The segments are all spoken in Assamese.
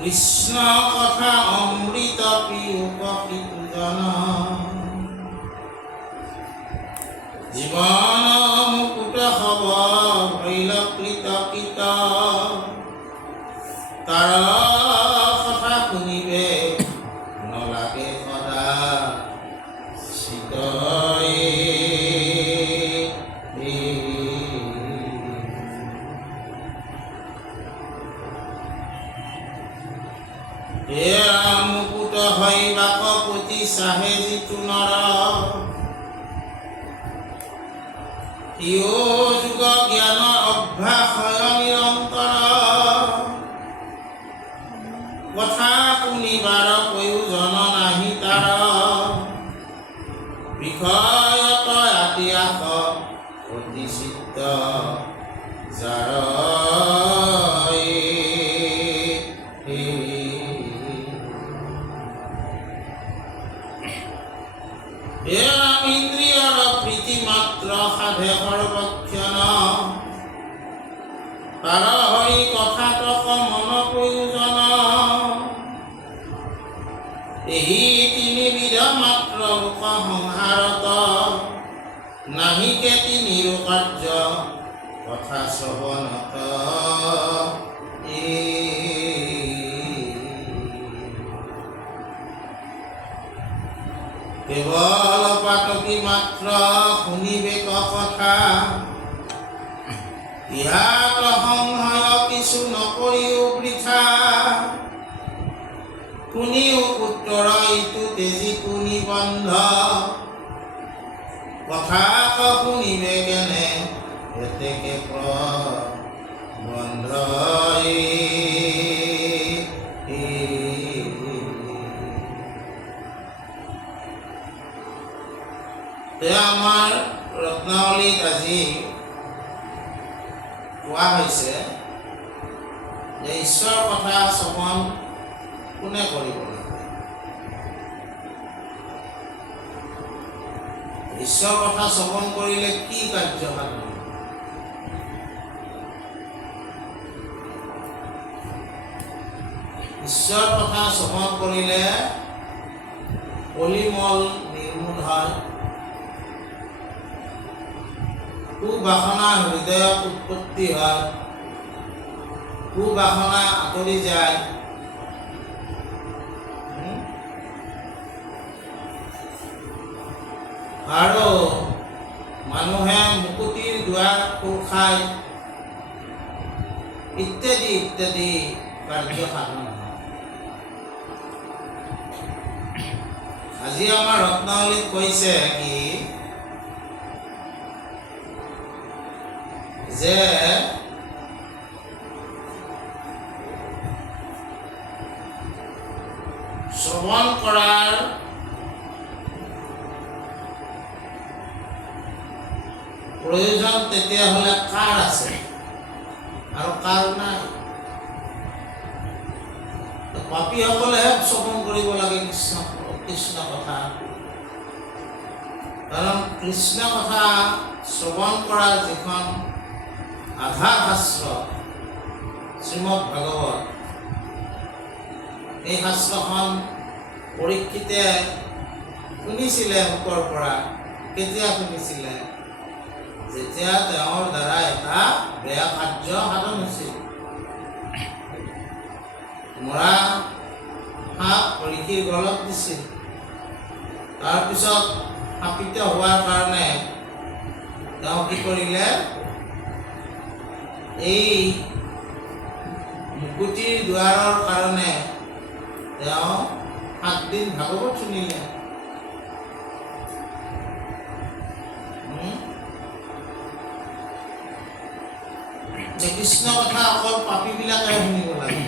কৃষ্ণ কথা অমৃত পিউপকৃত জন জীবন মুকুট হব ভৈল কৃতকৃত তাৰ কথা শুনিবে নলাগে সদা চিতয়ে মুকুট হৈ বাকপতি চাহে যিটো নৰ ইও যুগ জ্ঞান অভ্যাস হয় নিৰন্তৰ কথা শুনিবাৰ প্ৰয়োজন নাহি তাৰ বিষয়ত আতিয়াস অতি চিত্ত যাৰ ইন্দ্ৰিয়ৰ প্ৰীতি মাত্ৰ সাধে সৰ্বক্ষণ তাৰ হৰি কথাতক মন প্ৰয়োজন এই তিনিবিধ মাত্ৰ লোক সংসাৰত নাহিকে তিনিৰো কাৰ্য কথা শ্ৰৱণত কেৱল পাতকী মাত্ৰ শুনিবে কথা ইয়াত সংশয় কিছু নকৰিও শুনিও উত্তৰ ইটো তেজি কুনি বন্ধ কথা শুনিবে কেনে এতেকে বন্ধ আমাৰ ৰত্নাৱলীত আজি কোৱা হৈছে যে ঈশ্বৰৰ কথা শ্ৰৱণ কোনে কৰিব লাগে। ঈশ্বৰৰ কথা শ্ৰৱণ কৰিলে কি কাৰ্য সাধন? ঈশ্বৰৰ কথা শ্ৰৱণ কৰিলে কলিমল নিৰ্মূল হয়, কুবাসনা হৃদয়ত উৎপত্তি হয়, কুবাসনা আঁতৰি যায়, আৰু মানুহে মুকুতিৰ দুৱাৰ খোল খায়, ইত্যাদি ইত্যাদি কাৰ্য সাধন হয়। আজি আমাৰ ৰত্নাৱলীত কৈছে কি যে শ্ৰৱণ কৰাৰ প্ৰয়োজন তেতিয়াহ'লে কাৰ আছে আৰু কাৰ নাই? পাপীসকলেহে শ্ৰৱণ কৰিব লাগে কৃষ্ণ কথা, কাৰণ কৃষ্ণ কথা শ্ৰৱণ কৰাৰ যিখন আধাৰ শাস্ত্ৰ শ্ৰীমদ ভাগৱত, এই শাস্ত্ৰখন পৰীক্ষিতে শুনিছিলে মুখৰ পৰা। কেতিয়া শুনিছিলে? যেতিয়া তেওঁৰ দ্বাৰা এটা বেয়া কাৰ্য সাধন হৈছিল। মৰা সাপ ঋষিৰ গলত দিছিল, তাৰপিছত শাপিত হোৱাৰ কাৰণে তেওঁ কি কৰিলে? এই মুকুতিৰ দুৱাৰৰ কাৰণে তেওঁ 7 দিন ভাগৱত শুনিলে। কৃষ্ণ কথা অকল পাপীবিলাকে শুনিব লাগে।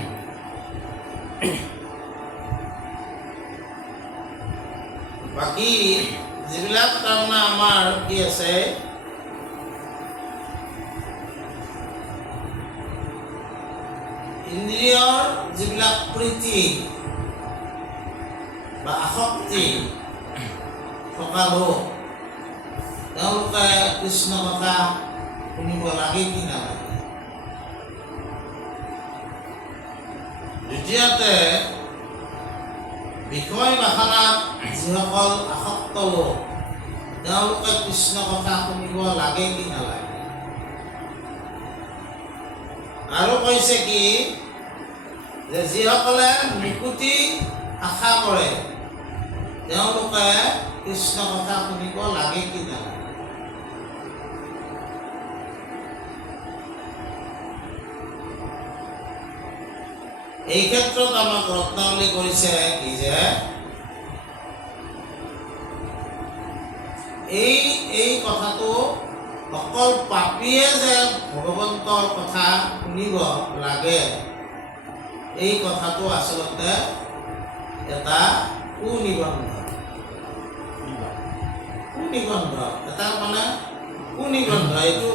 বাকী যিবিলাক তাৰমানে আমাৰ কি আছে, ইন্দ্ৰিয়ৰ যিবিলাক প্ৰীতি বা আসক্তি থকা লোক, তেওঁলোকে কৃষ্ণ কথা শুনিব লাগে কি নালাগে? দ্বিতীয়তে, বিষয় বাসনাত যিসকল আসক্ত লোক, তেওঁলোকে কৃষ্ণ কথা শুনিব লাগে কি নালাগে? আৰু কৈছে কি যে যিসকলে মুকুতি আশা কৰে, তেওঁলোকে কৃষ্ণ কথা শুনিব লাগে কি নালাগে? এই ক্ষেত্ৰত আমাক ৰত্নাৱলী কৰিছে কি যে এই কথাটো অকল পাপীয়ে যে ভগৱন্তৰ কথা শুনিব লাগে, এই কথাটো আচলতে এটা কুনিবন্ধ। এটা মানে কুনিবন্ধ, এইটো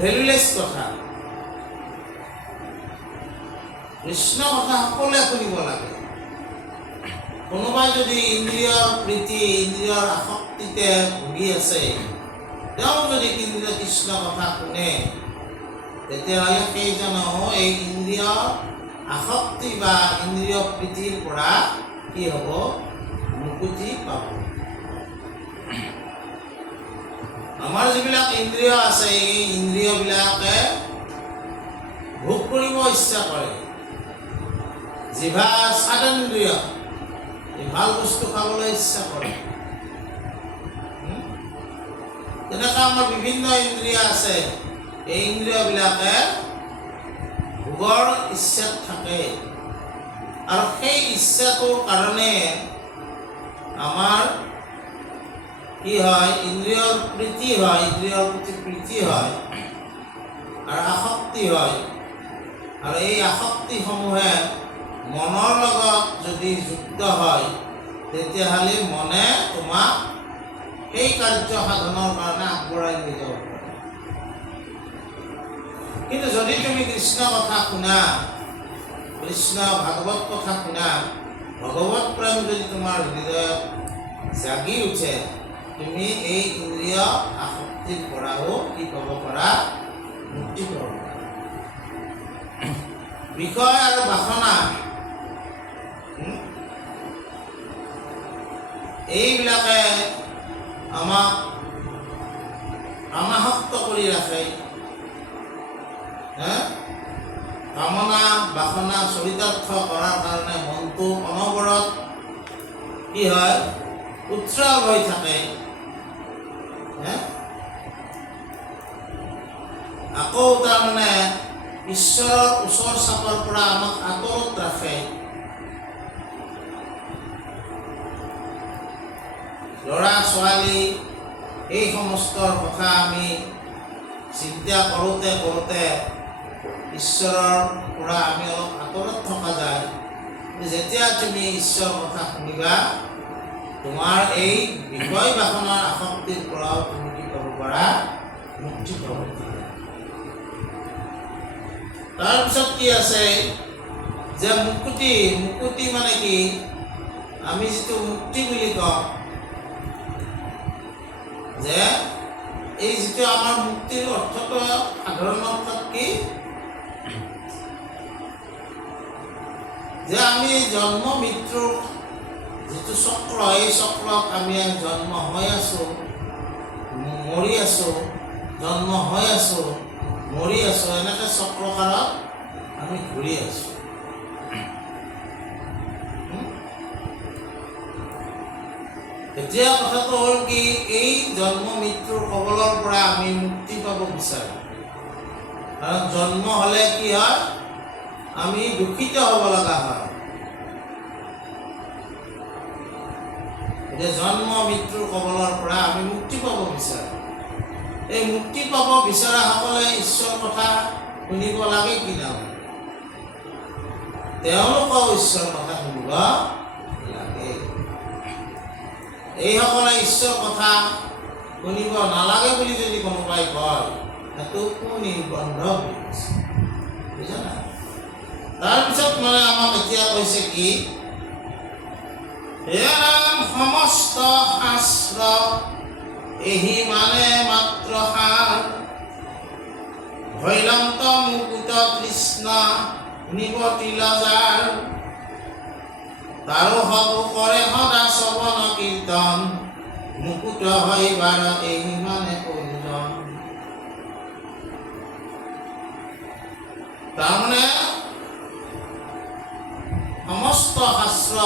ভেলুলেছ কথা। কৃষ্ণ কথা সকলোৱে শুনিব লাগে। কোনোবাই যদি ইন্দ্ৰিয়ৰ প্ৰীতি, ইন্দ্ৰিয়ৰ আসক্তিতে ভুগি আছে, তেওঁ যদি কৃষ্ণ কথা শুনে, তেতিয়াহ'লে সেইজনেও এই ইন্দ্ৰিয় আসক্তি বা ইন্দ্ৰিয় প্ৰীতিৰ পৰা কি হ'ব? মুকুতি পাব। আমাৰ যিবিলাক ইন্দ্ৰিয় আছে, এই ইন্দ্ৰিয়বিলাকে ভোগ কৰিব ইচ্ছা কৰে। জিভা স্বাদেন্দ্ৰিয়, ভাল বস্তু খাবলৈ ইচ্ছা কৰে। তেনেকৈ আমাৰ বিভিন্ন ইন্দ্ৰিয় আছে, এই ইন্দ্ৰিয়বিলাকে ভোগৰ ইচ্ছাত থাকে। আৰু সেই ইচ্ছাটোৰ কাৰণে আমাৰ কি হয়, ইন্দ্ৰিয়ৰ প্ৰীতি হয়, ইন্দ্ৰিয়ৰ প্ৰতি প্ৰীতি হয় আৰু আসক্তি হয়। আৰু এই আসক্তিসমূহে মনৰ লগত যদি যুক্ত হয় তেতিয়াহ'লে মনে তোমাক সেই কাৰ্য সাধনৰ কাৰণে আগবঢ়াই লৈ যাব পাৰে। কিন্তু যদি তুমি কৃষ্ণ কথা শুনা, কৃষ্ণ ভাগৱত কথা শুনা, ভগৱত প্ৰেম যদি তোমাৰ হৃদয়ত জাগি উঠে, তুমি এই ইন্দ্ৰিয় আসক্তিৰ পৰাও কি পাব পাৰা, মুক্তি পাব পাৰা। বিষয় আৰু বাসনা এইবিলাকে আমাক কামাসক্ত কৰি ৰাখে। কামনা বাসনা চৰিতাৰ্থ কৰাৰ কাৰণে মনটো অনবৰত কি হয়, উৎসাহ হৈ থাকে। আকৌ তাৰমানে ঈশ্বৰৰ ওচৰ চাপৰ পৰা আমাক আঁতৰত ৰাখে। ল'ৰা ছোৱালী এই সমস্তৰ কথা আমি চিন্তা কৰোঁতে কৰোঁতে ঈশ্বৰৰ পৰা আমি অলপ আঁতৰত থকা যায়। যেতিয়া তুমি ঈশ্বৰৰ কথা শুনিবা, তোমাৰ এই বিষয় বাসনাৰ আসক্তিৰ পৰাও তুমি কি পাব পাৰা, মুক্তি পাব পাৰা। তাৰপিছত কি আছে যে মুকুতি। মুকুতি মানে কি, আমি যিটো মুক্তি বুলি কওঁ, যে এই যিটো আমাৰ মুক্তিৰ অৰ্থটো সাধাৰণ অৰ্থত কি, যে আমি জন্ম মৃত্যুৰ যিটো চক্ৰ, এই চক্ৰক আমি জন্ম হৈ আছোঁ, মৰি আছোঁ, জন্ম হৈ আছোঁ, মৰি আছোঁ, এনেকৈ চক্ৰকাৰত আমি ঘূৰি আছোঁ। এতিয়া কথাটো হ'ল কি, এই জন্ম মৃত্যুৰ কবলৰ পৰা আমি মুক্তি পাব বিচাৰোঁ। কাৰণ জন্ম হ'লে কি হয়, আমি দুখিত হ'ব লগা হয়। এতিয়া জন্ম মৃত্যুৰ কবলৰ পৰা আমি মুক্তি পাব বিচাৰোঁ। এই মুক্তি পাব বিচৰাসকলে ঈশ্বৰৰ কথা শুনিব লাগে কি নালাগে? তেওঁলোকেও ঈশ্বৰৰ কথা শুনিব লাগে। এইসকলে ঈশ্বৰৰ কথা শুনিব নালাগে বুলি যদি কোনোবাই কয়, সেইটো কুনিৰ্বন্ধ বুলি কৈছে, বুজা নাই? তাৰপিছত মানে আমাক এতিয়া কৈছে কি, হে ৰাম সমস্ত শাস্ত্ৰ এহি মানে মাত্ৰ সাৰ, ভৈলন্ত মুকুত কৃষ্ণ নিবতিল যাৰ, তাৰো হব কৰে সদা শ্ৰৱণ কীৰ্তন, মুকুত হৈবাৰ এহি মানে প্ৰয়োজন। তাৰমানে সমস্ত শাস্ত্ৰ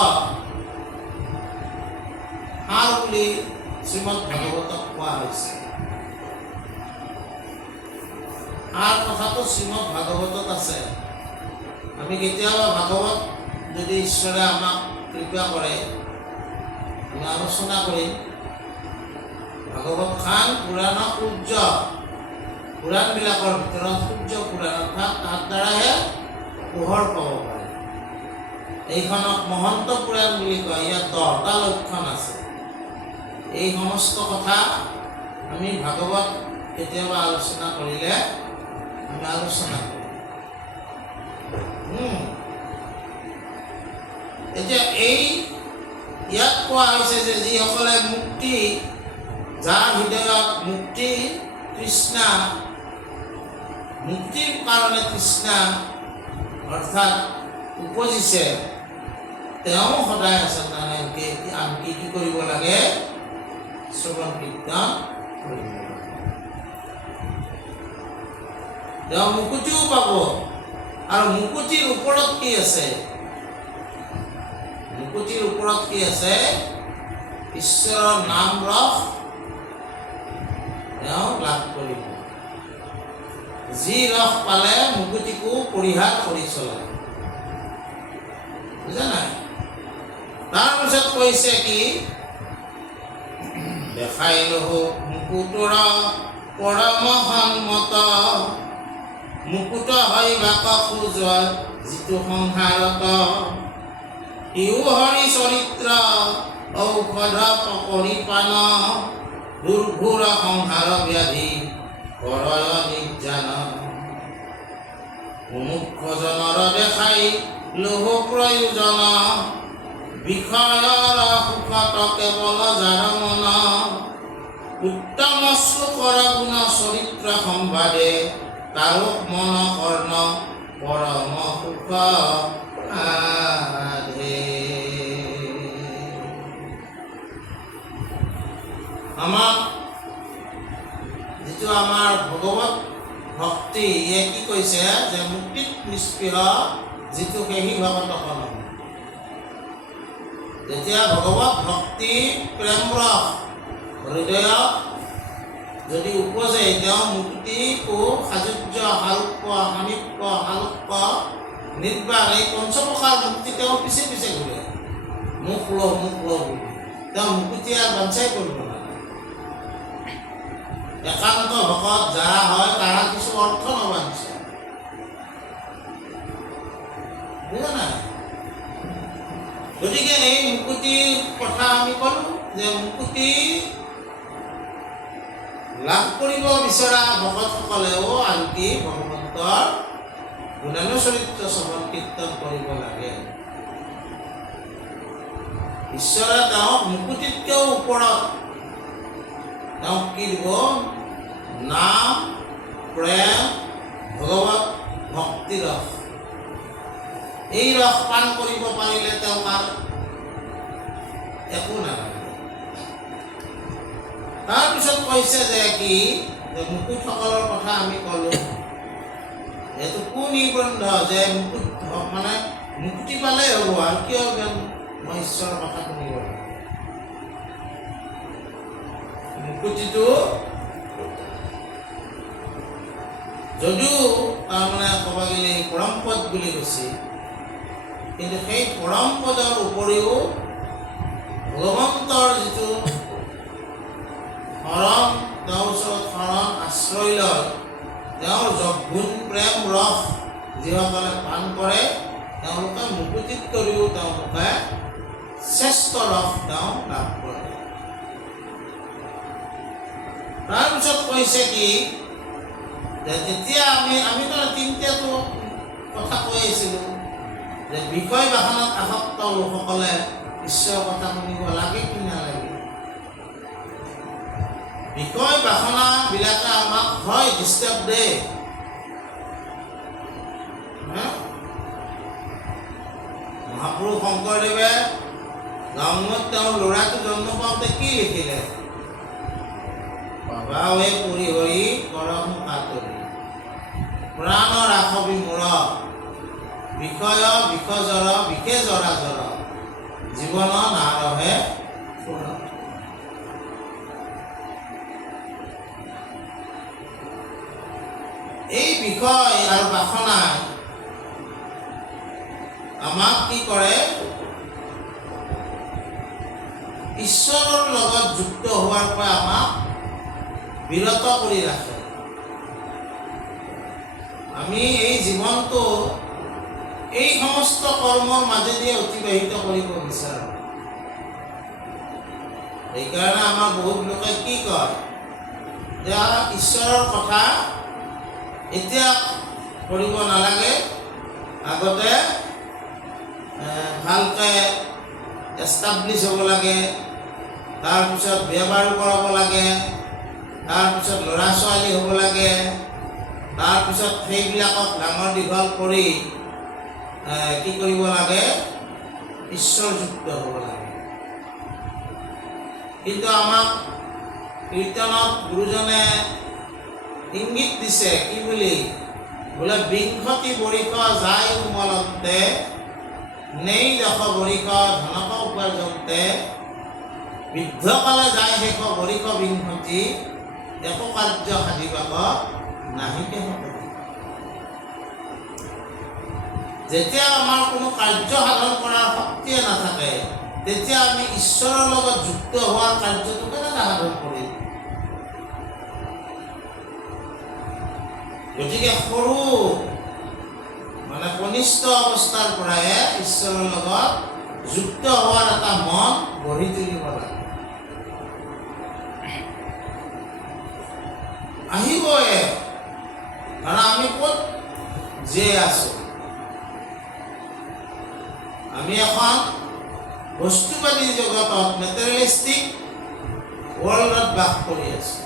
সাৰ বুলি শ্ৰীমদ ভাগৱতক কোৱা হৈছে। সাৰ কথাটো শ্ৰীমদ ভাগৱতত আছে। আমি কেতিয়াবা ভাগৱত যদি ঈশ্বৰে আমাক কৃপা কৰে, আমি আলোচনা কৰিম। ভাগৱত খান পুৰাণৰ সূৰ্য, পুৰাণবিলাকৰ ভিতৰত সূৰ্য পুৰাণ, অৰ্থাৎ তাৰ দ্বাৰাহে পোহৰ পাব পাৰে। এইখনক মহন্ত পুৰাণ বুলি কয়। ইয়াত 10টা লক্ষণ আছে। এই সমস্ত কথা আমি ভাগৱত কেতিয়াবা আলোচনা কৰিলে আমি আলোচনা কৰিম। এতিয়া এই ইয়াত কোৱা হৈছে যে যিসকলে মুক্তি, যাৰ হৃদয়ত মুক্তি তৃষ্ণা, মুক্তিৰ কাৰণে তৃষ্ণা অৰ্থাৎ উপজিছে, তেওঁ সদায় আচলতে আনকি কি কৰিব লাগে, শ্ৰৱণ কীৰ্তন কৰিব লাগে। তেওঁ মুকুতিও পাব। আৰু মুকুতিৰ ওপৰত কি আছে? মুকুতিৰ ওপৰত কি আছে? ঈশ্বৰৰ নাম ৰস তেওঁ লাভ কৰিব। যি ৰস পালে মুকুতিকো পৰিহাৰ কৰি চলায়। বুজা নাই তাৰপিছত কৈছে কি দেখাইলহো মুকুটৰ পৰম সন্মত মুকুট হৈ বাক খোজোৱা যিটো সংসাৰত ইও হৰি চৰিত্ৰ ঔষধ পৰিপান দুৰ্ঘোৰ সংসাৰ ব্যাধি কৰয় নিৰ্জান মুমুক্ষজনৰ দেখাই লোহ প্ৰয়োজন বিষয়ৰ সুখত কেৱল যাৰ মন উত্তম শ্লোকৰ গুণ চৰিত্ৰ সম্বাদে তাৰোক মন কৰ্ণ পৰম সুখ আধে। আমাক যিটো আমাৰ ভগৱত ভক্তি ইয়ে কি কৈছে যে মুক্তিত নিস্পৃহ যিটো সেই ভগতসকল যেতিয়া ভগৱত ভক্তি প্ৰেম ৰস হৃদয়ত যদি উপজে তেওঁ মুক্তি কো সাযুজ্য সাৰূপ্য সামীপ্য সালোক্য নিৰ্বাণ এই পঞ্চপ্ৰকাৰ মুক্তি তেওঁ পিছে পিছে ঘূৰে মোক লওঁ বুলি তেওঁ মুক্তি আৰু বাঞ্চাই কৰিব লাগে। একান্ত ভকত যাৰা হয় তাৰা কিছু অৰ্থ নবাঞ্ছে বুঝা না গতিকে এই মুকুতিৰ কথা আমি কলো যে মুকুতি লাভ কৰিব বিচৰা ভকতসকলেও আনকি ভগৱন্তৰ গুণানুচৰিত্ৰ শ্ৰৱণ কীৰ্তন কৰিব লাগে। ঈশ্বৰে তেওঁক মুকুতিতকৈও ওপৰত তেওঁক কি দিব নাম প্ৰেম ভগৱত ভক্তি ৰস এই ৰস পান কৰিব পাৰিলে তেওঁ আৰু একো নালাগে। তাৰপিছত কৈছে যে কি মুকুটসকলৰ কথা আমি ক'লো এইটো কুনিবন্ধ যে মুকুট মানে মুক্তি পালেই হ'ব আৰু কিয় মই ঈশ্বৰৰ কথা শুনিব লাগে। মুকুতিটো যদিও তাৰমানে ক'ব গ'লে পৰম পদ বুলি কৈছে কিন্তু সেই পৰম পদৰ উপৰিও ভগৱন্তৰ যিটো শৰণ তেওঁৰ ওচৰত শৰণ আশ্ৰয় লয় তেওঁৰ যগুণ প্ৰেম ৰস যিসকলে পান কৰে তেওঁলোকে মুকুতিত কৰিও তেওঁলোকে শ্ৰেষ্ঠ ৰস তেওঁ লাভ কৰে। তাৰপিছত কৈছে কি যে যেতিয়া আমিতো তিনিটাটো কথা কৈ আছিলোঁ যে বিষয় বাসনাত আসক্ত লোকসকলে ঈশ্বৰৰ কথা শুনিব লাগে কি নালাগে। বিষয় বাসনাবিলাকে আমাক হয় ডিষ্টাৰ্ব দিয়ে মহাপুৰুষ শংকৰদেৱে গাঁৱত তেওঁৰ ল'ৰাটো জন্ম পাওঁতে কি লিখিলে বাবাৱে পৰি হৰি কৰম কাতৰি প্ৰাণ ৰাখবি মূৰ বিষয় বিষজৰ বিষে জৰা জৰ জীৱন নাৰহে ফুৰ। এই বিষয় আৰু বাসনাই আমাক কি কৰে ঈশ্বৰৰ লগত যুক্ত হোৱাৰ পৰা আমাক বিৰত কৰি ৰাখে। আমি এই জীৱনটো এই সমস্ত কৰ্মৰ মাজেদি অতিবাহিত কৰিব বিচাৰোঁ। সেইকাৰণে আমাৰ বহুত লোকে কি কয় যে ঈশ্বৰৰ কথা এতিয়া কৰিব নালাগে আগতে ভালকৈ এষ্টাব্লিছ হ'ব লাগে তাৰপিছত বিয়া বাৰু কৰাব লাগে তাৰপিছত ল'ৰা ছোৱালী হ'ব লাগে তাৰপিছত সেইবিলাকক ডাঙৰ দীঘল কৰি কি কৰিব লাগে ঈশ্বৰযুক্ত হ'ব লাগে। কিন্তু আমাক কীৰ্তনত গুৰুজনে ইংগিত দিছে কি বুলি বোলে বিংশতি বৰিষ যায় উমলন্তে নেই দশ বৰিষ ধনক উপাৰ্জন্তে বৃদ্ধকালে যায় শেষ বৰিষ বিংশতি একো কাৰ্য সাধিবাক নাহিকে যেতিয়া আমাৰ কোনো কাৰ্য সাধন কৰাৰ শক্তিয়ে নাথাকে, তেতিয়া আমি ঈশ্বৰৰ লগত যুক্ত হোৱাৰ কাৰ্যটো কেনেকৈ সাধন কৰিম? গতিকে সৰু কনিষ্ঠ অৱস্থাৰ পৰাই ঈশ্বৰৰ লগত যুক্ত হোৱাৰ এটা মন গঢ়ি তুলিব লাগে। আহিবই, কাৰণ আমি ক'ত জীয়াই আছো? আমি এখন বস্তুবাদী জগতত, মেটেৰিয়েলিষ্টিক ৱৰ্ল্ডত বাস কৰি আছো।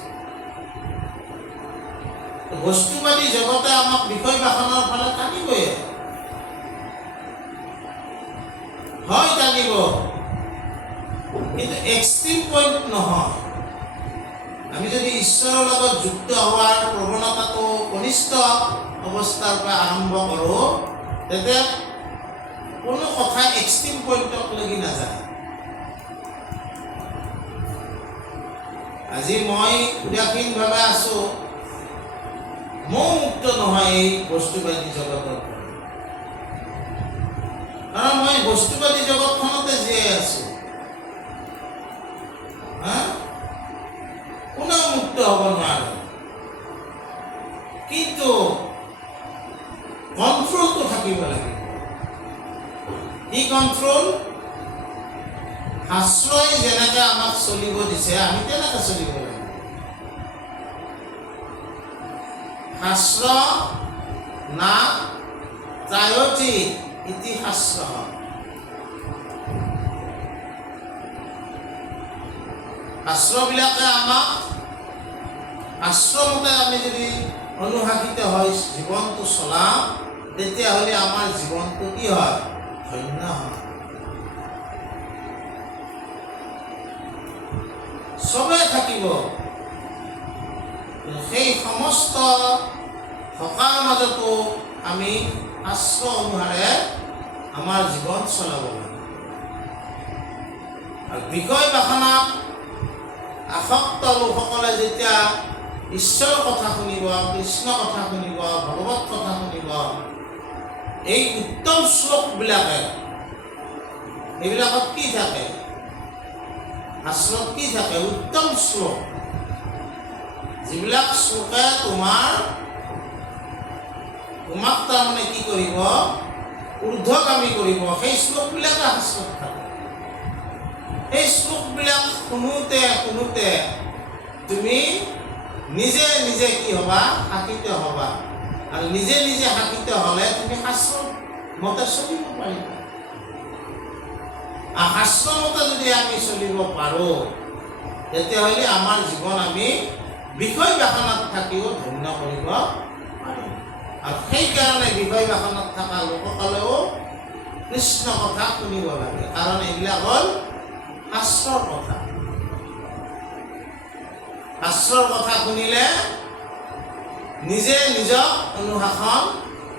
বস্তুবাদী জগতে আমাক বিষয় বাসনৰ ফালে টানিবই, হয় টানিব, কিন্তু এক্সট্ৰিম পইণ্ট নহয়। আমি যদি ঈশ্বৰৰ লগত যুক্ত হোৱাৰ প্ৰৱণতাটো কনিষ্ঠ অৱস্থাৰ পৰা আৰম্ভ কৰোঁ, তেতিয়া কোনো কথা এক্সট্ৰিম পইণ্টক লাগি নাযায়। আজি মই উদাসীনভাৱে আছো, মই মুক্ত নহয় এই বস্তুবাদী জগতৰ পৰা, কাৰণ মই বস্তুবাদী জগতখনতে জীয়াই আছো। কোনেও মুক্ত হ'ব নোৱাৰে, কিন্তু কণ্ট্ৰলটো থাকিব লাগিব। কি কণ্ট্ৰল? শাস্ত্ৰই যেনেকৈ আমাক চলিব দিছে, আমি তেনেকৈ চলিব লাগিব। শাস্ত্ৰ না ত্ৰায়তি ইতি শাস্ত্ৰ। শাস্ত্ৰবিলাকে আমাক শাস্ত্ৰমতে আমি যদি অনুশাসিত হৈ জীৱনটো চলাওঁ, তেতিয়াহ'লে আমাৰ জীৱনটো কি হয়? ধন্য হয়। চবেই থাকিব, সেই সমস্ত থকাৰ মাজতো আমি শাস্ত্ৰ অনুসাৰে আমাৰ জীৱন চলাব লাগে। আৰু বিষয় বাসনাত আসক্ত লোকসকলে যেতিয়া ঈশ্বৰৰ কথা শুনিব, কৃষ্ণ কথা শুনিব, ভগৱত কথা শুনিব, এই উত্তম শ্লোকবিলাকে, এইবিলাকত কি থাকে? শাস্ত্ৰত কি থাকে? উত্তম শ্লোক। যিবিলাক শ্লোকে তোমাক তাৰমানে কি কৰিব? ঊৰ্ধ্বগামী কৰিব। সেই শ্লোকবিলাকে শাস্ত্ৰত থাকে। সেই শ্লোকবিলাক শুনোতে শুনোতে তুমি নিজে নিজে কি হ'বা? শাসিত হ'বা। আৰু নিজে নিজে শাসিত হ'লে তুমি শাস্ত্ৰৰ মতে চলিব পাৰিবা। আৰু শাস্ত্ৰৰ মতে যদি আমি চলিব পাৰোঁ, তেতিয়াহ'লে আমাৰ জীৱন আমি বিষয় বাসনাত থাকিও ধন্য কৰিব পাৰিম। আৰু সেইকাৰণে বিষয় বাসনাত থকা লোকসকলেও কৃষ্ণ কথা শুনিব লাগে, কাৰণ এইবিলাক হ'ল শাস্ত্ৰৰ কথা। শাস্ত্ৰৰ কথা শুনিলে নিজে নিজক অনুশাসন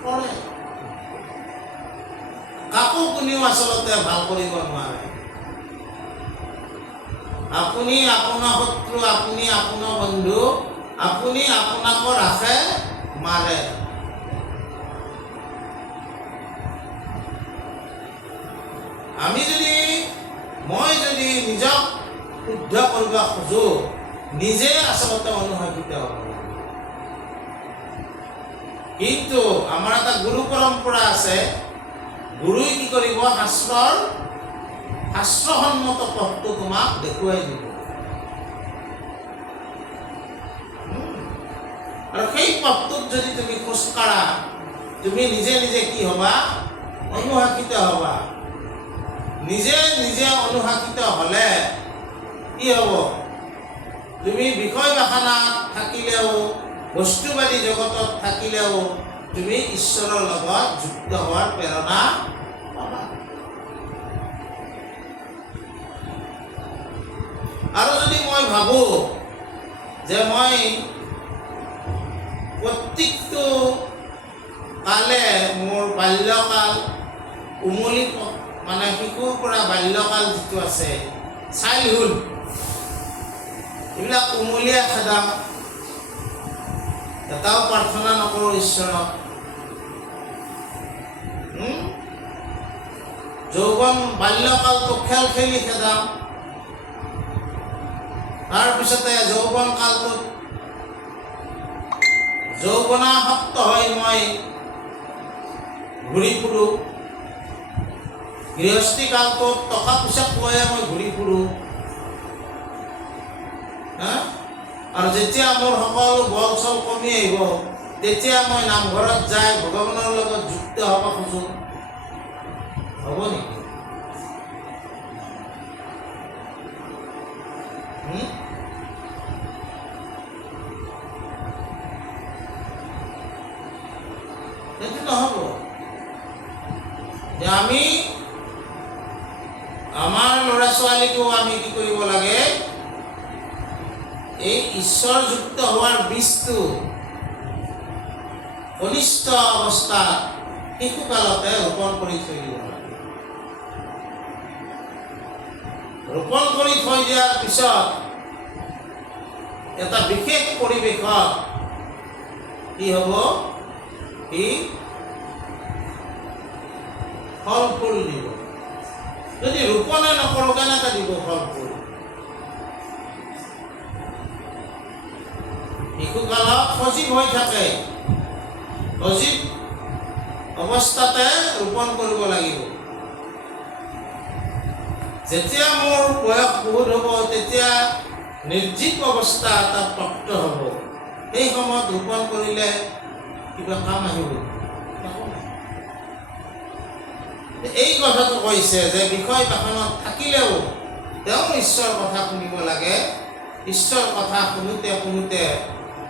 কৰে। কাকো কোনেও আচলতে ভাল কৰিব নোৱাৰে। আপুনি আপোনাৰ শত্ৰু, আপুনি আপোনাৰ বন্ধু, আপুনি আপোনাকো ৰাখে, মাৰে। মই যদি নিজক শুদ্ধ কৰিব খোজো, নিজে আচলতে অনুশাসিত হ'ব লাগে। কিন্তু আমাৰ এটা গুৰু পৰম্পৰা আছে, গুৰুই কি কৰিব? শাস্ত্ৰসন্মত পথটো তোমাক দেখুৱাই দিব। আৰু সেই পথটোত যদি তুমি খোজকাঢ়া, তুমি নিজে নিজে কি হ'বা? অনুশাসিত হ'বা। নিজে নিজে অনুশাসিত হ'লে কি হ'ব? তুমি বিষয় বাসনাত থাকিলেও, বস্তুবাদী জগতত থাকিলেও তুমি ঈশ্বৰৰ লগত যুক্ত হোৱাৰ প্ৰেৰণা পাবা। আৰু যদি মই ভাবোঁ যে মই প্ৰত্যেকটো কালে মোৰ বাল্যকাল, উমলি শিশুৰ পৰা বাল্যকাল যিটো আছে, চাইল্ডহুড, এইবিলাক উমলিয়াই খেদাম, এটাও প্ৰাৰ্থনা নকৰোঁ ঈশ্বৰক, যৌৱন বাল্যকালটো খেল খেলি খেদাম, তাৰপিছতে যৌৱন কালটোত যৌৱনাসক্ত হৈ মই ঘূৰি ফুৰোঁ, গৃহস্থী কালটোত টকা পইচা লৈয়ে মই ঘূৰি ফুৰোঁ, আৰু যেতিয়া মোৰ সকলো বল চল কমি আহিব তেতিয়া মই নামঘৰত যাই ভগৱানৰ লগত যুক্ত হ'ব খোজোঁ। হ'ব নেকি? সেইটো নহ'ব। যে আমি আমাৰ ল'ৰা ছোৱালীকো আমি কি কৰিব লাগে, এই ঈশ্বৰযুক্ত হোৱাৰ বীজটো কনিষ্ঠ অৱস্থাত শিশুকালতে ৰোপণ কৰি থৈ দিব লাগে। ৰোপণ কৰি থৈ দিয়াৰ পিছত এটা বিশেষ পৰিৱেশত কি হ'ব, ই ফল ফুল দিব। যদি ৰোপণে নকৰোঁ কেনেকৈ দিব ফল ফুল? শিশুকালত সজীৱ হৈ থাকে, সজীৱ অৱস্থাতে ৰোপণ কৰিব লাগিব। যেতিয়া মোৰ বয়স বহুত হ'ব তেতিয়া নিৰ্জীৱ অৱস্থা এটা প্ৰাপ্ত হ'ব, সেই সময়ত ৰোপণ কৰিলে কিবা কাম আহিব? এই কথাটো কৈছে যে বিষয় বাসনত থাকিলেও তেওঁ ঈশ্বৰৰ কথা শুনিব লাগে। ঈশ্বৰৰ কথা শুনোতে শুনোতে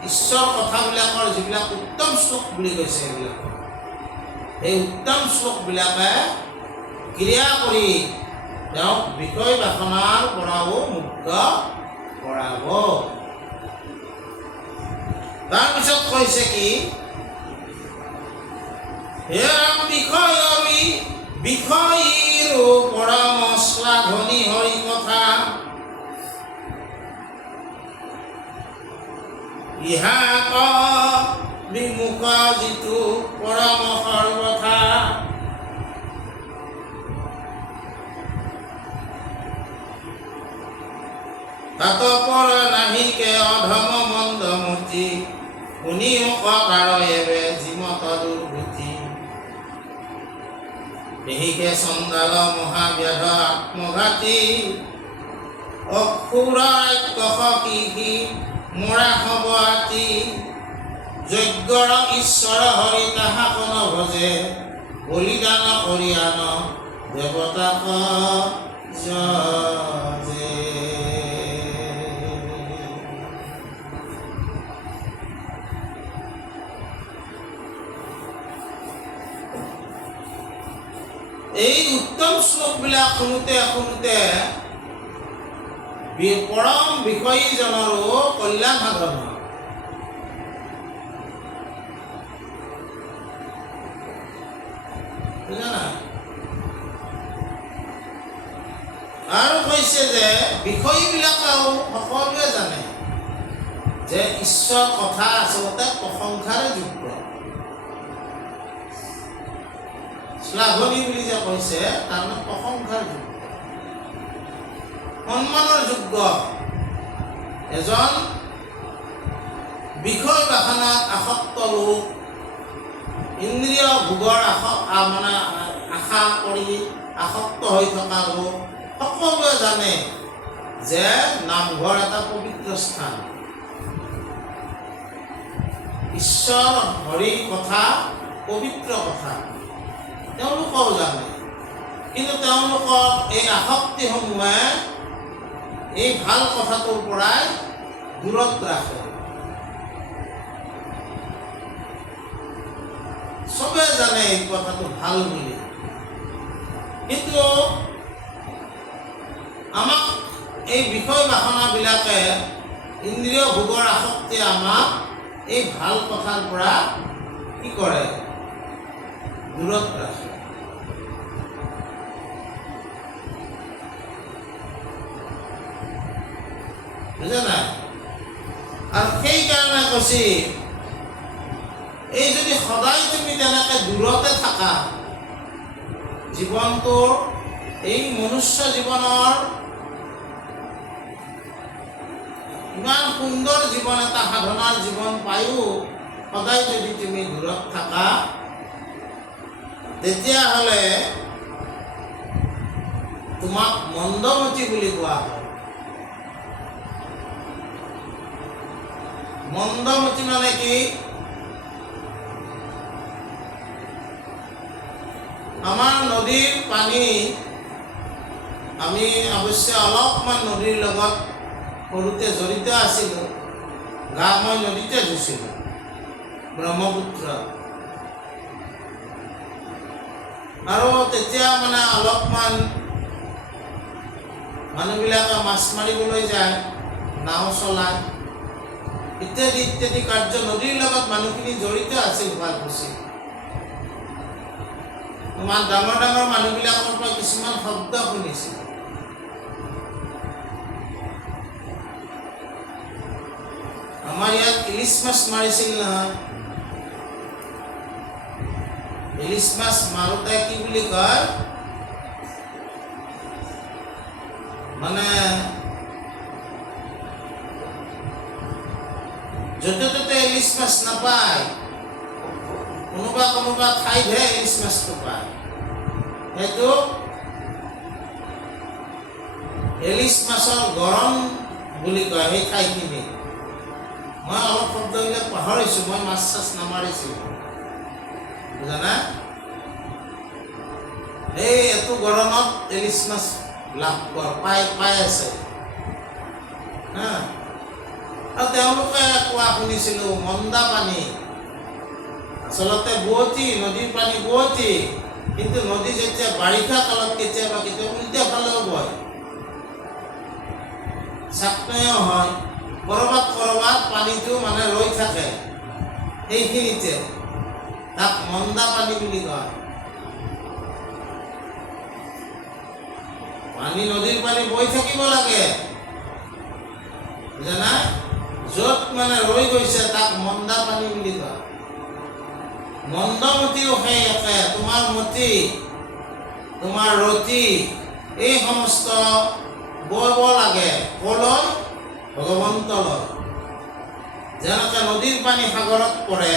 ঈশ্বৰ কথাবিলাকৰ যিবিলাক উত্তম শ্লোক বুলি কৈছে, এইবিলাক এই উত্তম শ্লোকবিলাকে ক্ৰিয়া কৰি তেওঁক বিষয় বাসনাৰ পৰাও মুক্ত কৰাব। তাৰপিছত কৈছে কি, বিষয়ীৰ পৰম শ্লাঘনী হৰি কথা, ইহাক বিমুখ যিটো পৰম সৰ্বথা, তাতপৰ নাহিকে অধম মন্দমতি, শুনি অকাৰ এবে যিমত দুৰ্গতি, দেহিকে চণ্ডাল মহাব্যাধ আত্মঘাতী, অসুৰাক্ষ কি মৰা হ'ব আতি, যজ্ঞৰ ঈশ্বৰ হৰি তাহাক নভজে, বলিদান কৰি আন দেৱতাক যজে। এই উত্তম শ্লোকবিলাক শুনোতে শুনোতে পৰম বিষয়ীজনৰো কল্যাণ সাধন হয়। আৰু কৈছে যে বিষয়ীবিলাকেও সকলোৱে জানে যে ঈশ্বৰ কথা আচলতে প্ৰশংসাৰে যোগ্য, শ্লাঘনী বুলি যে কৈছে তাৰমানে প্ৰশংসাৰ যোগ্য, সন্মানৰ যোগ্য। এজন বিষয় বাসনাত আসক্ত লোক, ইন্দ্ৰিয় ভোগৰ আশা কৰি আসক্ত হৈ থকা লোক সকলোৱে জানে যে নামঘৰ এটা পবিত্ৰ স্থান, ঈশ্বৰ হৰিৰ কথা পবিত্ৰ কথা তেওঁলোকেও জানে। কিন্তু তেওঁলোকৰ এই আসক্তিসমূহে এই ভাল কথাটোৰ পৰাই দূৰত ৰাখে। চবে জানে এই কথাটো ভাল বুলি, কিন্তু আমাক এই বিষয় বাসনাবিলাকে, ইন্দ্ৰিয় ভোগৰ আসক্তিয়ে আমাক এই ভাল কথাৰ পৰা কি কৰে, দূৰত ৰাখে। বুজা নাই? আৰু সেইকাৰণে কৈছি, এই যদি সদায় তুমি তেনেকৈ দূৰতে থাকা, জীৱনটোৰ এই মনুষ্য জীৱনৰ ইমান সুন্দৰ জীৱন এটা সাধনাৰ জীৱন পায়ো সদায় যদি তুমি দূৰত থাকা, তেতিয়াহ'লে তোমাক মন্দমতি বুলি কোৱা হয়। মন্দমতি মানে কি? আমাৰ নদীৰ পানী, আমি অৱশ্যে অলপমান নদীৰ লগত সৰুতে জড়িত আছিলোঁ। গা মই নদীতে ধুইছিলোঁ, ব্ৰহ্মপুত্ৰ। আৰু তেতিয়া মানে অলপমান মানুহবিলাকে মাছ মাৰিবলৈ যায়, নাও চলায়, ইত্যাদি ইত্যাদি কাৰ্য নদীৰ লগত মানুহখিনি জড়িত আছিল শুৱালকুছি। আমাৰ ডাঙৰ ডাঙৰ মানুহবিলাকৰ পৰা কিছুমান শব্দ শুনিছিল। আমাৰ ইয়াত ইলিছ মাছ মাৰিছিল নহয়। ইলিছ মাছ মাৰোঁতে কি বুলি কয়, মানে য'তে ত'তে ইলিছ মাছ নাপায়, কোনোবা কোনোবা ঠাইতহে ইলিছ মাছটো পায়। সেইটো ইলিছ মাছৰ গৰম বুলি কয় সেই ঠাইখিনি। মই অলপ শব্দবিলাক পাহৰিছোঁ, মই মাছ চাছ নামাৰিছিলোঁ, বুজানা? এই এইটো গৰমত ইলিছ মাছ লাভ পাই আছে। আৰু তেওঁলোকে কোৱা শুনিছিলোঁ মন্দা পানী, আচলতে বোৱতী, নদীৰ পানী বোৱতী, কিন্তু নদী যেতিয়া বাৰিষা কালত কেতিয়াবা কেতিয়াবা উল্টা ফালেও বয়, চাকনৈও হয়, ক'ৰবাত ক'ৰবাত পানীটো মানে ৰৈ থাকে, সেইখিনিতে তাক মন্দা পানী বুলি কয়। পানী, নদীৰ পানী বৈ থাকিব লাগে, বুজা নাই? য'ত মানে ৰৈ গৈছে তাক মন্দা পানী বুলি কয়। মন্দমতিও সেই একে, তোমাৰ মতি, তোমাৰ ৰতি, এই সমস্ত বব লাগে কলৈ? ভগৱন্তলৈ। যেনেকৈ নদীৰ পানী সাগৰত পৰে,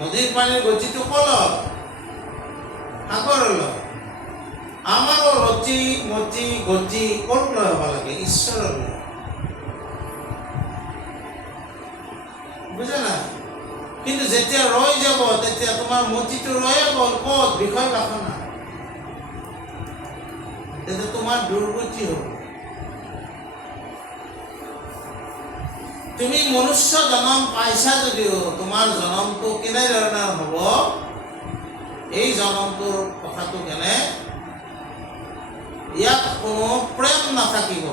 নদীৰ পানীৰ গতিটো কলৈ? সাগৰলৈ। আমাৰো ৰতি, মতি, গতি ক'লৈ হ'ব লাগে? ঈশ্বৰলৈ। বুজা নাই? কিন্তু যেতিয়া ৰৈ যাব, তেতিয়া তোমাৰ মতিটো ৰৈয়ে গ'ল ক'ত? বিষয় বাসনা। তেতিয়া তোমাৰ দুৰ্গতি হ'ব। তুমি মনুষ্য জনম পাইছা যদিও তোমাৰ জনমটো কেনেধৰণৰ হ'ব, এই জনমটোৰ কথাটো কেনে? ইয়াত কোনো প্ৰেম নাথাকিব।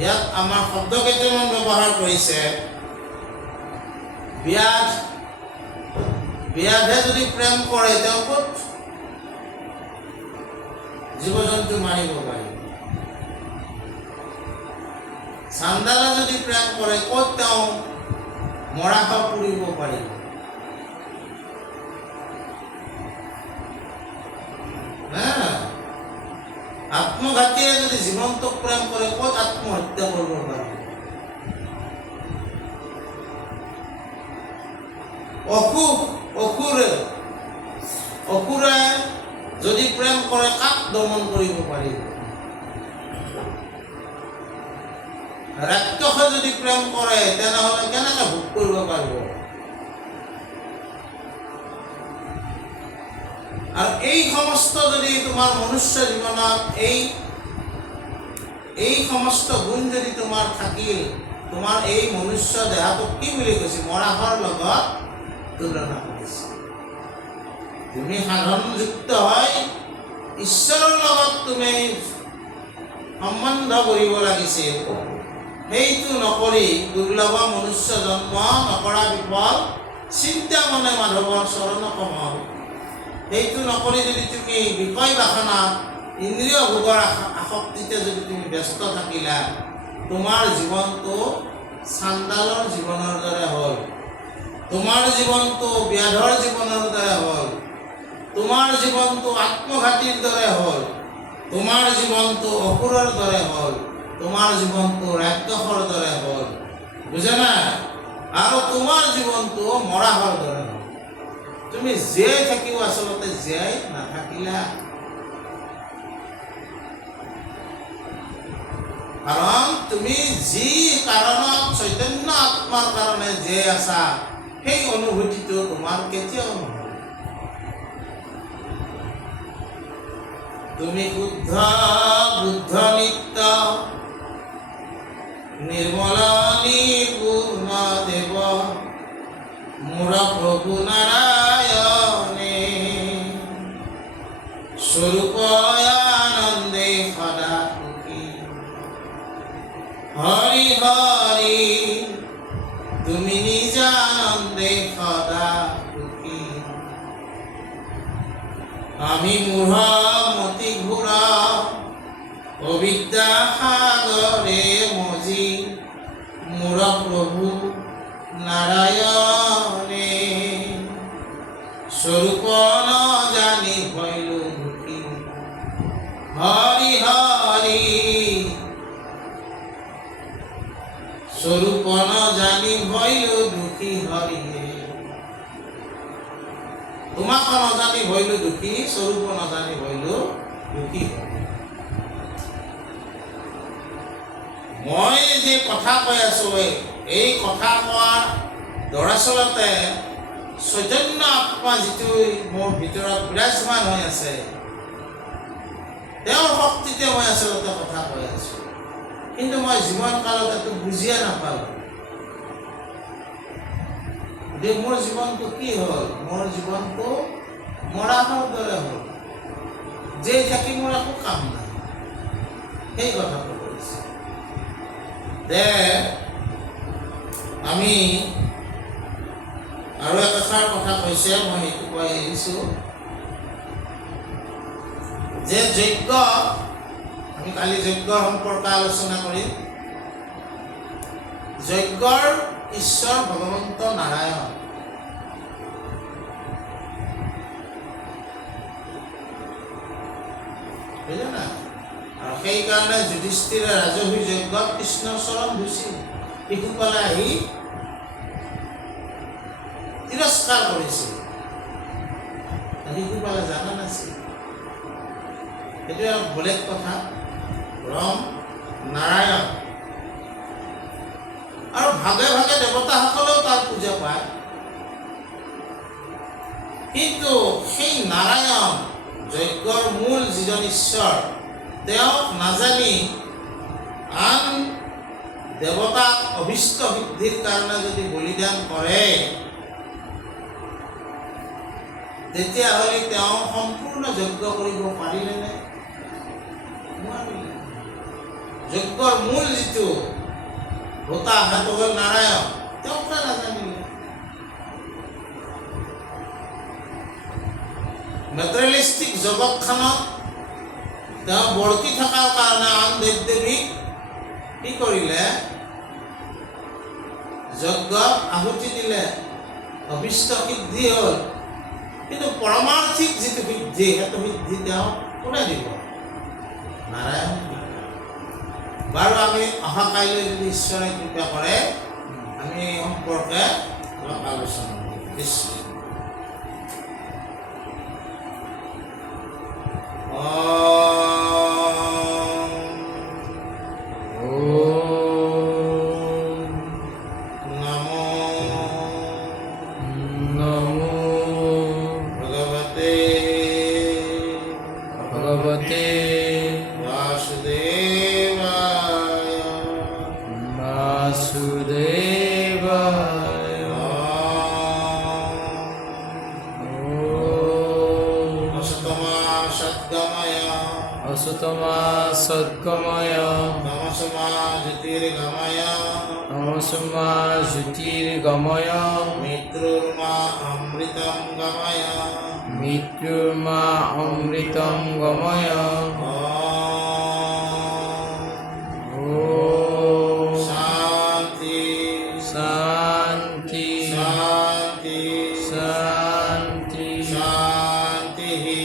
ইয়াত আমাৰ শব্দ কেইটামান ব্যৱহাৰ কৰিছে। ব্যাধ, ব্যাধে যদি প্ৰেম কৰে তেওঁ ক'ত জীৱ জন্তু মাৰিব পাৰিব? চাণ্ডালে যদি প্ৰেম কৰে ক'ত তেওঁ মৰাশ পুৰিব পাৰিব? আত্মঘাতীয়ে যদি জীৱন্তক প্ৰেম কৰে ক'ত আত্মহত্যা কৰিব পাৰিব? অসুৰে যদি প্ৰেম কৰে কাক দমন কৰিব পাৰিব? ৰাক্ষসে যদি প্ৰেম কৰে তেনেহ'লে কেনেকৈ ভোগ কৰিব পাৰিব? আৰু এই সমস্ত যদি তোমাৰ মনুষ্য জীৱনত এই সমস্ত গুণ যদি তোমাৰ থাকিল, তোমাৰ এই মনুষ্য দেহাটোক কি বুলি কৈছে? মৰাশৰ লগত তুলনা কৰিছে। তুমি সাধনযুক্ত হয় ঈশ্বৰৰ লগত তুমি সম্বন্ধ কৰিব লাগিছিল। সেইটো নকৰি দুৰ্লভ মনুষ্য জন্ম নকৰা বিফল, চিন্তা মনে মাধৱৰ চৰণ কমল। সেইটো নকৰি যদি তুমি বিষয় বাসনা, ইন্দ্ৰিয় ভোগৰ আসক্তিতে যদি তুমি ব্যস্ত থাকিলা, তোমাৰ জীৱনটো চাণ্ডালৰ জীৱনৰ দৰে হ'ল। তোমাৰ জীৱনটো ব্যাধৰ জীৱনৰ দৰে হ'ল। তোমাৰ জীৱনটো আত্মঘাতীৰ দৰে হ'ল। তোমাৰ জীৱনটো অসুৰৰ দৰে হ'ল। তোমাৰ জীৱনটো ৰাক্ষসৰ দৰে হ'ল। বুজা নাই? আৰু তোমাৰ জীৱনটো মৰাহৰ দৰে হ'ল। তুমি জীয়াই থাকিও আচলতে জীয়াই নাথাকিলা। কাৰণ তুমি যি কাৰণত চৈতন্য আত্মাৰ কাৰণে জীয়াই আছা, সেই অনুভূতিটো তোমাৰ কেতিয়াও নহয়। তুমি শুদ্ধ বুদ্ধ নিত্য নিৰ্মল নিৰ্গুণ দেৱ মোৰ প্ৰভু নাৰায়ণে স্বৰূপ আনন্দে সদা সুখী। হৰি হৰি তুমি নিজানন্দে সদা সুখী। আমি মূঢ় মতি ঘোৰা অবিদ্যা সাগৰে মজি মোৰ প্ৰভু নাৰায়ণে স্বৰূপ নজানি ভৈলো দুখী। হৰি হৰি স্বৰূপ নজানি ভৈলো দুখী। হৰি তোমাক নজানি ভৈলো দুখী, স্বৰূপ নজানি ভৈলো দুখী। মই যে কথা কৈ আছো, এই কথা কোৱাৰ দৰাচলতে চৈতন্য আত্মা যিটো মোৰ ভিতৰত বিৰাজমান হৈ আছে, তেওঁৰ শক্তিতে মই আচলতে কথা কৈ আছো। কিন্তু মই জীৱন কালত এইটো বুজিয়ে নাপালো যে মোৰ জীৱনটো কি হ'ল। মোৰ জীৱনটো মৰাহৰ দৰে হ'ল। যে থাকি মোৰ একো কাম নাই। সেই কথাটো কৈছে যে আমি আৰু একাষাৰ কথা কৈছে, মই সেইটো কৈ আহিছো যে যজ্ঞ, আমি কালি যজ্ঞৰ সম্পৰ্কে আলোচনা কৰিম। যজ্ঞৰ ঈশ্বৰ ভগৱন্ত নাৰায়ণ। বুজিলে না? আৰু সেইকাৰণে যুধিষ্ঠিৰে ৰাজহী যজ্ঞত কৃষ্ণৰ চৰণ ধুইছিল। শিশুপালে আহি তিৰস্কাৰ কৰিছিল। শিশুপালে জানা নাছিল। সেইটো আৰু বেলেগ কথা। ব্ৰহ্ম নাৰায়ণ আৰু ভাগে ভাগে দেৱতাসকলেও তাৰ পূজা পায়। কিন্তু সেই নাৰায়ণ যজ্ঞৰ মূল যিজন ঈশ্বৰ, তেওঁক নাজানি আন দেৱতাক অভীষ্ট সিদ্ধিৰ কাৰণে যদি বলিদান কৰে, তেতিয়াহ'লে তেওঁ সম্পূৰ্ণ যজ্ঞ কৰিব পাৰিলেনে? নোৱাৰিলে। যজ্ঞৰ মূল যিটো হোতা, সেইটো হ'ল নাৰায়ণ, তেওঁক নাজানিলে। মেটেৰিয়েলিষ্টিক জগতখনত তেওঁ বৰ্তি থকাৰ কাৰণে আন দেৱ দেৱীক কি কৰিলে? যজ্ঞত আহুতি দিলে, অভীষ্ট সিদ্ধি হ'ল। কিন্তু পৰমাৰ্থিক যিটো সিদ্ধি, সেইটো সিদ্ধি তেওঁ কোনে দিব? নাৰায়ণ। বাৰু আমি অহা কাইলৈ যদি ঈশ্বৰে কৃপা কৰে, আমি এই সম্পৰ্কে অলপ আলোচনা কৰিম। असुतमा सद्गमय तमसमा ज्योतिर्गमय तमसमा ज्योतिर्गमय मृत्युर्मा अमृतं गमय मृत्युर्मा अमृतं गमय ओम शांति शांति शान्ति शांति